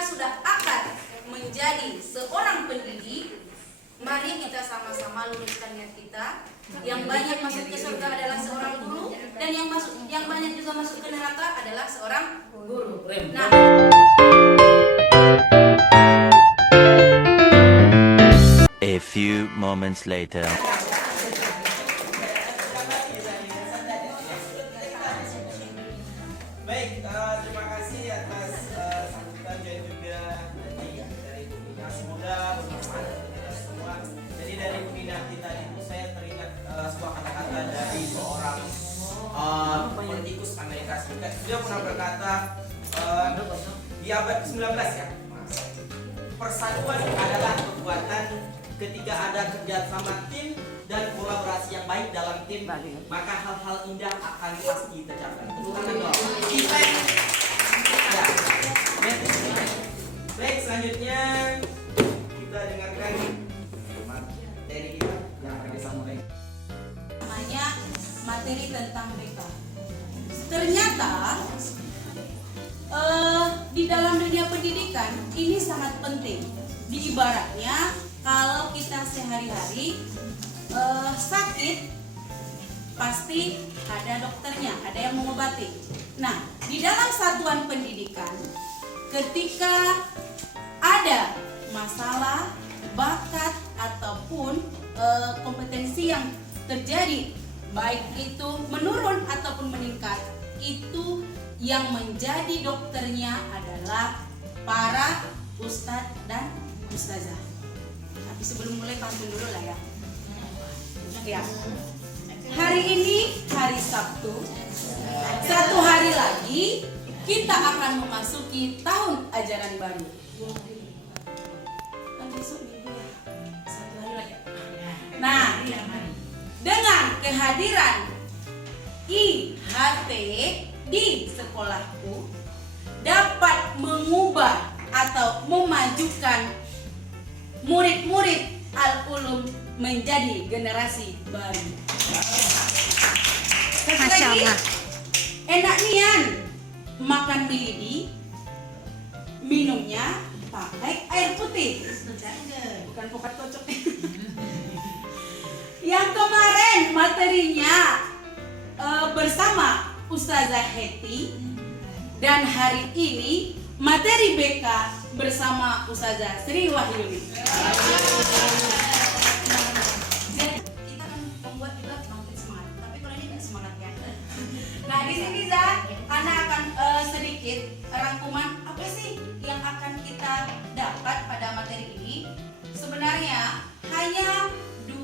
kita sudah akan menjadi seorang pendidik, mari kita sama-sama luruskan niat kita. Yang banyak masuk ke surga adalah seorang guru, dan yang banyak juga masuk ke neraka adalah seorang guru. Nah, a few moments later. Baik, terima kasih atas sambutan dan juga dari Bumina. Semoga bermanfaat untuk kita semua. Jadi dari Bumina kita itu saya teringat sebuah kata-kata dari seorang politikus Amerika Serikat. Dia pernah berkata di abad 19 ya, persatuan adalah kekuatan. Ketika ada kerjasama tim dan kolaborasi yang baik dalam tim, maka hal-hal indah akan pasti tercapai. Ya. Baik, selanjutnya kita dengarkan materi kita yang akan disampaikan. namanya materi tentang BK. Ternyata di dalam dunia pendidikan ini sangat penting. Di ibaratnya kalau kita sehari-hari sakit, pasti ada dokternya, ada yang mengobati. Nah, di dalam satuan pendidikan, ketika ada masalah, bakat ataupun kompetensi yang terjadi, baik itu menurun ataupun meningkat, itu yang menjadi dokternya adalah para ustadz dan ustazah. Tapi sebelum mulai pantun dulu lah ya. Ya. Hari ini hari Sabtu. Satu hari lagi kita akan memasuki tahun ajaran baru. Kan besok minggu ya. Satu hari lagi. Nah, dengan kehadiran IHT di sekolahku dapat mengubah atau memajukan murid-murid Al-Ulum menjadi generasi baru. Masya Allah. Enak nian makan milidi, minumnya pakai air putih, bukan pokat kocok. Yang kemarin materinya bersama Ustazah Heti, dan hari ini materi BK bersama Ustazah Sri Wahyuni. Kita kan membuat juga makin semangat, tapi kalau ini nggak semangat ya. Nah, di sini Zah, Ana akan sedikit rangkuman apa sih yang akan kita dapat pada materi ini. Sebenarnya hanya 2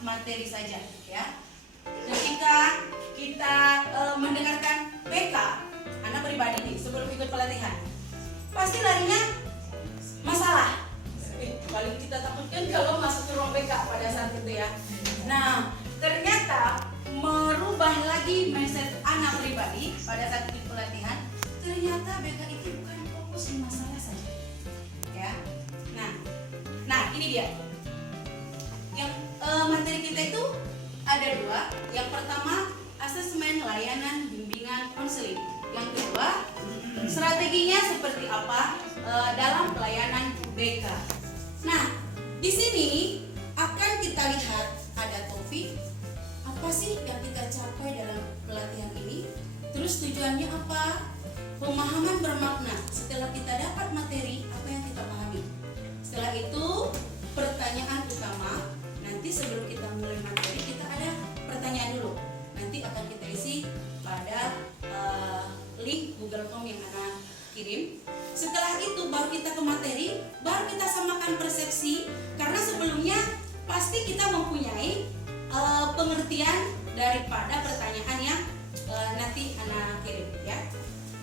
materi saja ya. Ketika kita mendengarkan BK, Ana pribadi nih sebelum ikut pelatihan, pasti larinya masalah. Paling kita takutkan kalau masuk ke ruang BK pada saat itu ya. Nah, ternyata merubah lagi mindset anak pribadi pada saat ikut pelatihan. Ternyata BK itu bukan fokus di masalah saja, ya. Nah ini dia. Yang materi kita itu ada 2. Yang pertama asesmen layanan bimbingan konseling. Yang kedua strateginya seperti apa dalam pelayanan BK. Nah, di sini akan kita lihat ada topik apa sih yang kita capai dalam pelatihan ini, terus tujuannya apa, pemahaman bermakna setelah kita dapat materi apa yang kita pahami. Setelah itu pertanyaan utama. Nanti sebelum kita mulai materi kita ada pertanyaan dulu. Nanti akan kita isi pada link Google Form yang Ana kirim. Setelah itu baru kita ke materi, baru kita samakan persepsi, karena sebelumnya pasti kita mempunyai pengertian daripada pertanyaan yang nanti Ana kirim ya.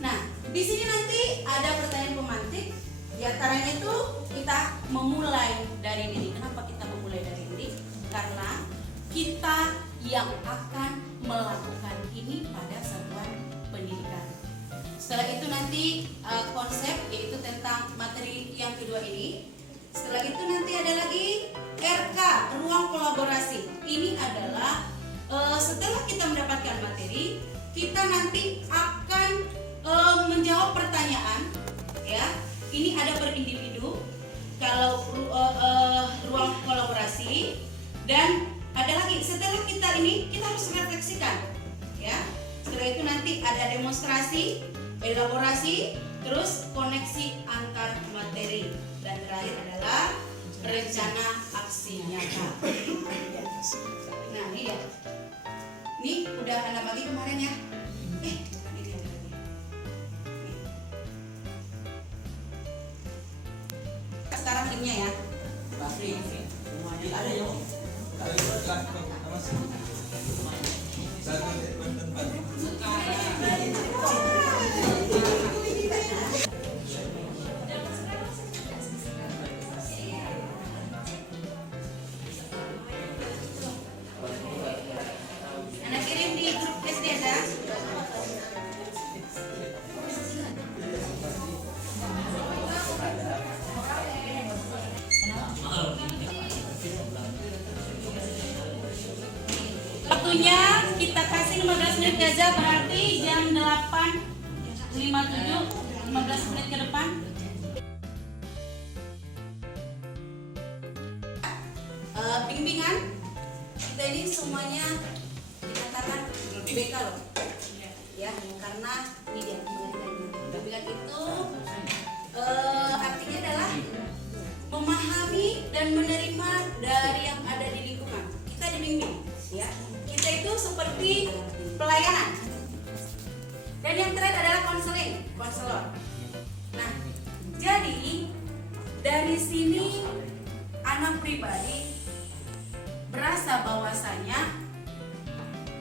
Nah, di sini nanti ada pertanyaan pemantik. Di antaranya itu kita memulai dari diri. Kenapa kita memulai dari diri? Karena kita yang akan melakukan ini pada satuan pendidikan. Setelah itu nanti konsep, yaitu tentang materi yang kedua ini. Setelah itu nanti ada lagi RK, ruang kolaborasi. Ini adalah setelah kita mendapatkan materi, kita nanti akan menjawab pertanyaan, ya. ini ada per individu, kalau ruang kolaborasi, dan ada lagi setelah kita ini kita harus refleksikan, ya. Setelah itu nanti ada demonstrasi, elaborasi, terus koneksi antar materi, dan terakhir adalah rencana aksi nyata. Nah ini ya, ini udah Anda bagi kemarin ya. Ini dia lagi. Sekarang linknya ya. Ada yang Anda kirim di grup SD ya. Waktunya kita kasih 15 menit Gaza, berarti jam 8.57, 15 menit ke depan. Bimbingan kita ini semuanya dikatakan BK loh, ya, karena ini dia bimbingan itu artinya adalah memahami dan menerima dari yang ada di lingkungan. Kita dibimbing, ya. Kita itu seperti pelayanan. Dan yang terakhir adalah konselor. Nah, jadi dari sini anak pribadi berasa bahwasanya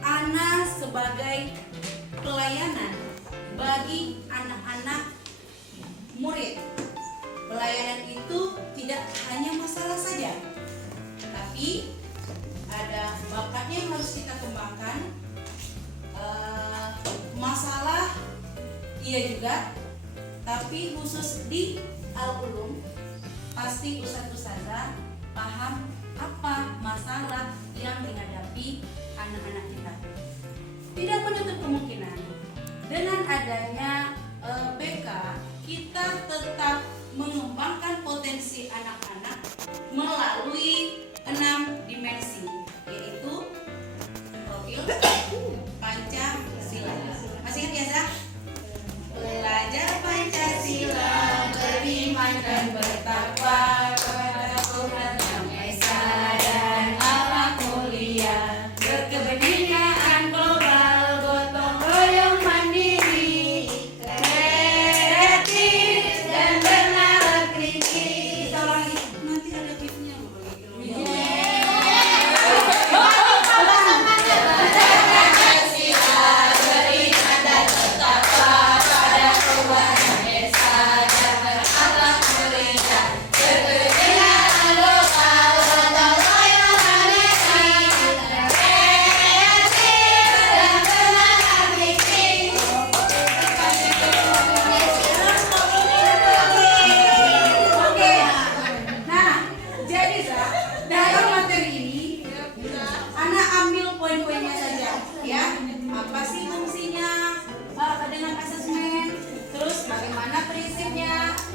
anak sebagai pelayanan bagi anak-anak murid. Pelayanan itu tidak hanya masalah saja, tapi ada bakatnya yang harus kita kembangkan. Masalah iya juga, tapi khusus di Al-Ulum pasti ustadz-ustadzah paham apa masalah yang dihadapi anak-anak kita. Tidak menutup kemungkinan dengan adanya BK kita tetap mengembangkan potensi anak-anak melalui 6 dimensi, yaitu profil Pancasila. Masih ingat biasa? Belajar Pancasila, beriman dan bertakwa kepada Tuhan Yang Esa dan Allah mulia, berkepentingan global, gotong royong mandiri, kreatif dan bernalar-kritis. Tolong nanti ada giftnya loh bagi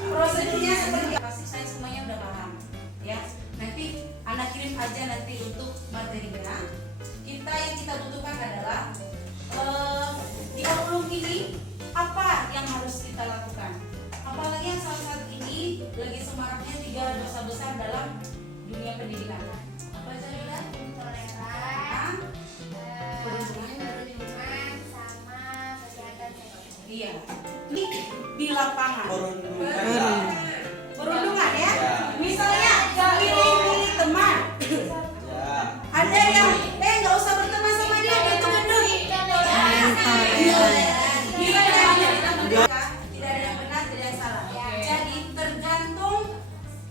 prosedurnya seperti apa sih, saya semuanya udah paham ya. Nanti anak kirim aja nanti untuk materinya. Yang kita butuhkan adalah di Al-Ulum ini apa yang harus kita lakukan, apalagi yang saat ini lagi semaraknya 3 dosa besar dalam dunia pendidikan. Apa aja ya? Intoleran, perlindungan sama kesehatan seksual. Iya, ini di lapangan. Perundungan ya. Ya. Misalnya pilih teman. Ya. Ada yang nggak usah berteman sama dia, itu gendut. Tidak ada yang benar, tidak ada yang salah. Jadi tergantung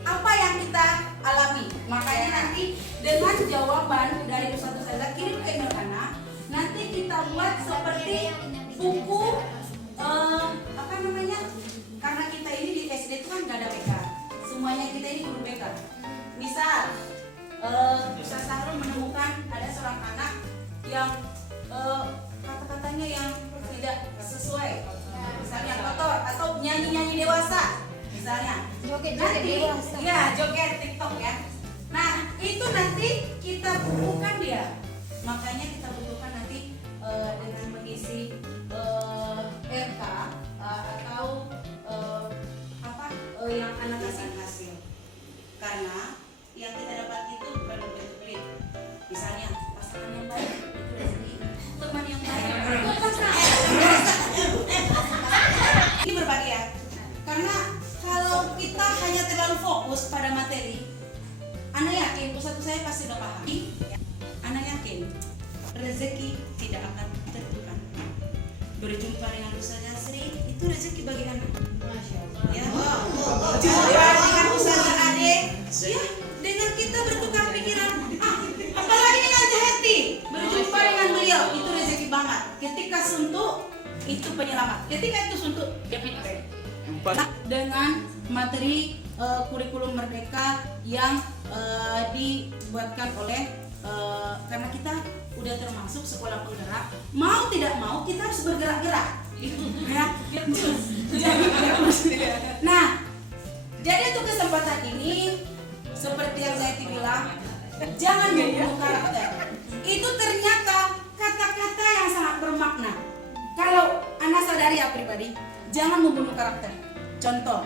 apa yang kita alami. Makanya nanti dengan jawaban dari ustadz kirim ke email anak, nanti kita buat seperti buku apa namanya? Karena kita ini di SD itu kan nggak ada BK. Semuanya kita ini guru BK. Misal Ustaz Sahrul menemukan ada seorang anak yang kata-katanya yang tidak sesuai, misalnya kotor atau nyanyi-nyanyi dewasa, misalnya Joget-joget nanti dewasa. ya joget TikTok ya. Nah itu nanti kita butuhkan dia, makanya kita butuhkan nanti dengan mengisi RK atau yang anak kasih hasil, karena yang kita dapat itu bukan duit. Misalnya pasangan yang baik itu rezeki, teman yang baik itu pasangan. Ini berbagi ya, karena kalau kita hanya terlalu fokus pada materi, Ana yakin pusat saya pasti udah paham. Ana yakin rezeki tidak akan tertukar. Berjumpa dengan Ustazah Sri itu rezeki bagi anak. Ya, jumpa dengan Ustazah Ade, ya dengan kita bertukar pikiran. Apalagi dengan Jaheti, berjumpa dengan beliau itu rezeki banget. Ketika suntuk itu penyelamat. Ketika itu suntuk dia pinter. Dengan materi kurikulum Merdeka yang dibuatkan oleh karena kita udah termasuk sekolah penggerak, mau tidak mau kita harus bergerak-gerak ya. Nah jadi untuk kesempatan ini seperti yang saya bilang, jangan membunuh karakter. Itu ternyata kata-kata yang sangat bermakna. Kalau Ana sadari ya pribadi, jangan membunuh karakter. Contoh,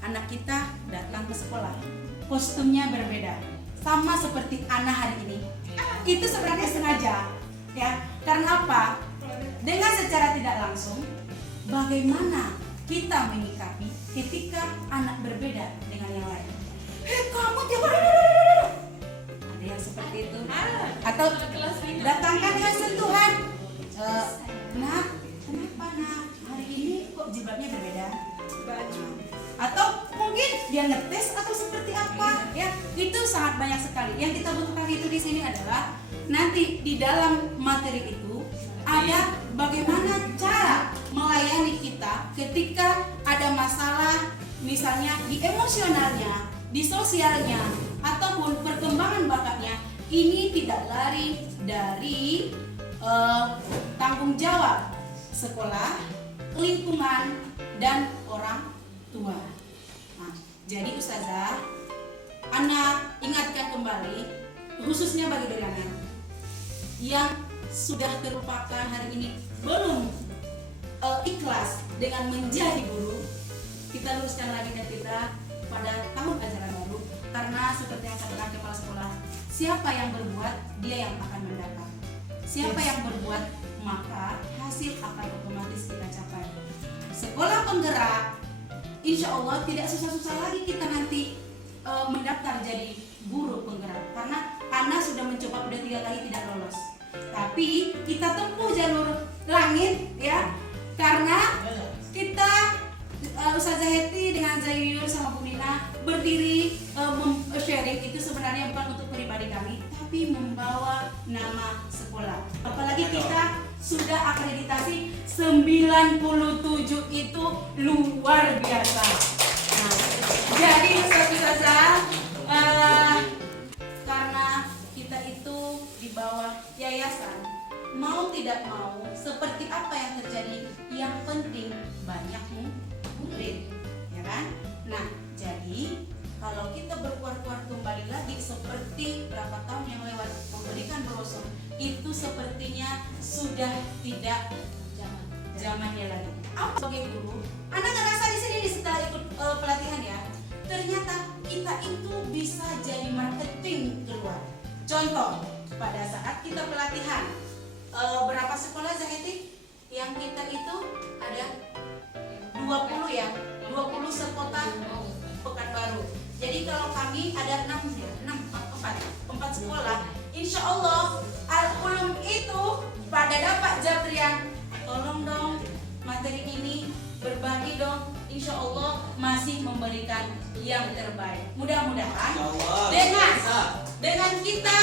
anak kita datang ke sekolah, kostumnya berbeda, sama seperti Ana hari ini. Itu sebenarnya sengaja, ya. Karena apa? Dengan secara tidak langsung, bagaimana kita menyikapi ketika anak berbeda dengan yang lain. Kamu tiap hari ada yang seperti itu, atau datangkan dengan sentuhan. Nak, kenapa nak hari ini kok jilbabnya berbeda? Atau mungkin dia ngetes atau seperti apa ya, itu sangat banyak sekali. Yang kita butuhkan itu di sini adalah nanti di dalam materi itu ada bagaimana cara melayani kita ketika ada masalah, misalnya di emosionalnya, di sosialnya, ataupun perkembangan bakatnya. Ini tidak lari dari tanggung jawab sekolah, lingkungan, dan orang tua. Nah, jadi Ustazah, Ana ingatkan kembali, khususnya bagi anak yang sudah terlupakan hari ini, belum ikhlas dengan menjadi guru, kita luruskan lagi niat kita pada tahun ajaran baru. Karena seperti yang katakan kepala sekolah, siapa yang berbuat, dia yang akan mendapat. Siapa yang berbuat, maka hasil akan otomatis kita capai. Sekolah penggerak, insya Allah tidak susah-susah lagi kita nanti mendaftar jadi guru penggerak. Karena Ana sudah mencoba udah 3 kali tidak lolos. Tapi kita tempuh jalur langit ya, karena kita Ustazah Heti dengan Zayyur sama Bu Nina berdiri sharing itu sebenarnya bukan untuk pribadi kami, tapi membawa nama sekolah. Apalagi kita sudah akreditasi 97 itu luar biasa. Nah, jadi Ustazah karena kita itu di bawah yayasan, mau tidak mau seperti apa yang terjadi, yang penting banyak murid, ya kan? Nah, jadi kalau kita berkuar-kuar kembali lagi seperti berapa tahun yang lewat memberikan brosur, itu sepertinya sudah tidak zamannya lagi. Apa sebagai guru, Anda ngerasa di sini setelah ikut pelatihan ya, ternyata kita itu bisa jadi marketing keluar. Contoh, pada saat kita pelatihan, berapa sekolah Zaheti yang kita itu ada 20 ya, 20 sekota Pekanbaru. Jadi kalau kami ada 4 sekolah, insya Allah Al-Ulum itu pada dapat Jabrian, tolong dong materi ini berbagi dong, insya Allah masih memberikan yang terbaik. Mudah-mudahan dengan kita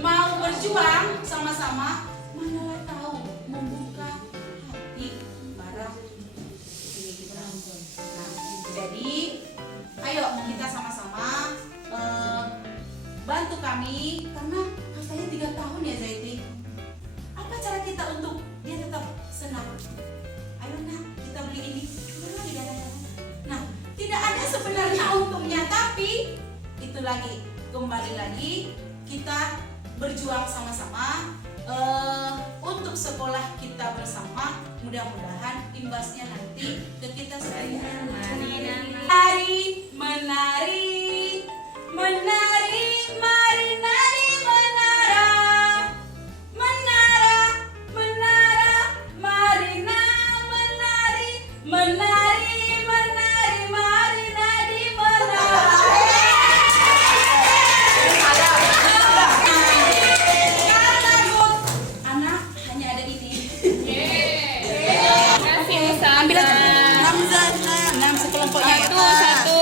mau berjuang sama-sama, manalah tahu membuka hati barang ini kita. Nah, jadi ayo kita sama-sama bantu kami, karena katanya 3 tahun ya Zaiti. Apa cara kita untuk dia tetap senang? Ayo nak, kita beli ini, beli lagi dana. Nah, tidak ada sebenarnya untuk kembali lagi kita berjuang sama-sama untuk sekolah kita bersama. Mudah-mudahan imbasnya nanti ke kita semua. Menari, menari, menari, mari nari menara, menara, menara, mari menari, menari, menari, mari nari menara. Anak hanya ada ini. Ambil aja. 6 sekelompoknya ya. Satu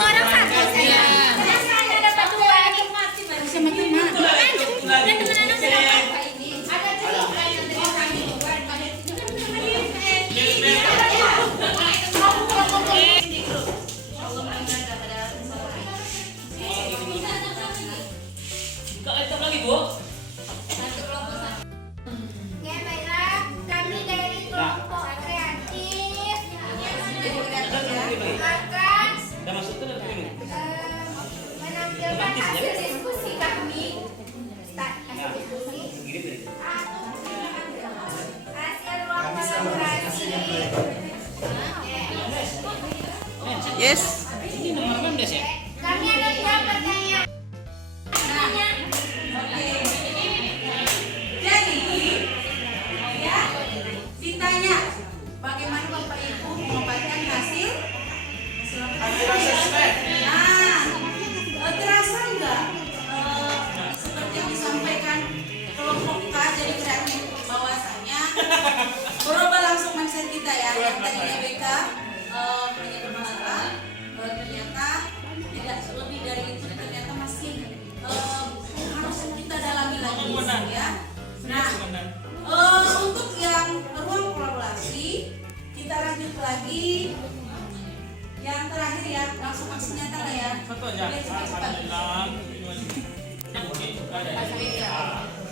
orang satu saya. Saya dapat dua. Sama teman. Dan teman anak saya dapat ini. Ada cerita yang dari kami. Ya baiklah, kami dari kelompok kreatif akan menampilkan hasil diskusi kami. Hasil diskusi. Hasil ruang kolaborasi. Yes. Kami ada 2 pertanyaan. Jadi, ya, ditanya bagaimana Bapak Ibu mendapatkan hasil asesmen. Nah, terasa enggak seperti yang disampaikan kelompok K jadi kreatif bahwasanya berubah langsung mindset kita ya, yang tadinya BK hanya bermasalah, ternyata tidak lebih dari itu, ternyata masih harus kita dalami lagi ya. Nah, untuk yang ruang kolaborasi kita lanjut lagi. Yang terakhir ya, langsung aksi nyata lah ya. Biar cepat-cepat.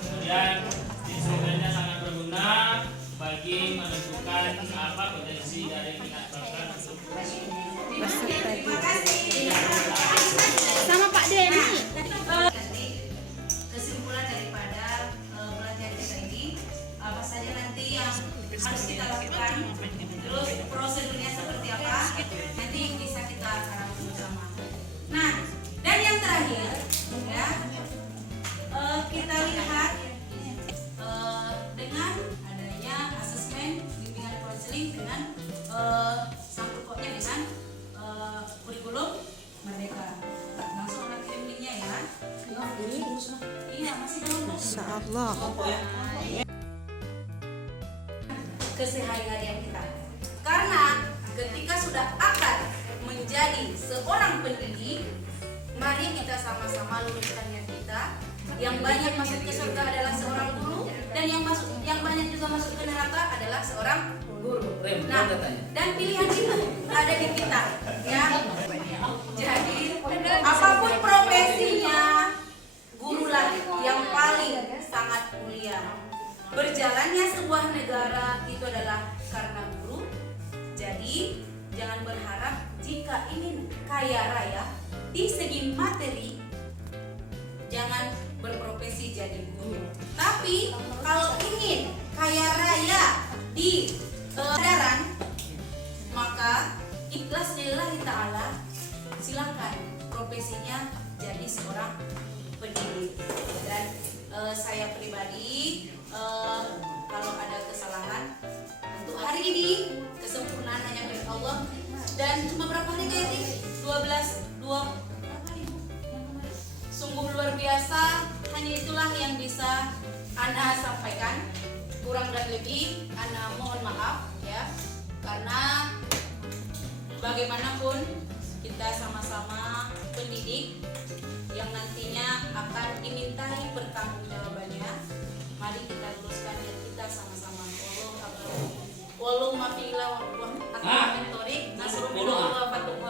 Kemudian instrumennya sangat berguna bagi menentukan apa potensi dari minat bakat. Terima kasih. Sama Pak Denny. Nanti kesimpulan daripada pelatihan kita ini apa saja nanti yang harus kita lakukan, terus prosedurnya seperti apa, nanti bisa kita arahkan bersama. Nah, dan yang terakhir ya, kita lihat dengan adanya asesmen bimbingan konseling dengan sangkut pautnya dengan kurikulum Merdeka. Langsung anak kirim linknya ya. Iya, masih belum. Insyaallah. Keseharian kita. Karena ketika sudah akan menjadi seorang pendidik, mari kita sama-sama luruskan niat kita. Yang banyak masuk ke surga adalah seorang guru, dan yang banyak juga masuk ke neraka adalah seorang guru. Nah, dan pilihan itu ada di kita, ya. Jadi apapun profesinya, gurulah yang paling sangat mulia. Berjalannya sebuah negara itu adalah karena guru. Jadi jangan berharap jika ingin kaya raya di segi materi, jangan berprofesi jadi guru. Tapi kalau ingin kaya raya di kesadaran, maka ikhlas lillahi ta'ala, silakan profesinya jadi seorang pendidik. Dan saya pribadi kalau ada kesalahan untuk hari ini, kesempurnaan hanya milik Allah. Dan cuma berapa hari kayaknya? 2 sungguh luar biasa. Hanya itulah yang bisa Ana sampaikan. Kurang dan lebih Ana mohon maaf ya, karena bagaimanapun kita sama-sama pendidik yang nantinya akan dimintai pertanggungjawabannya. Mari kita luruskan niat kita sama-sama. Wallahu a'lam. Wallahu mafi'illah wa mentorik nasrullah wa fatul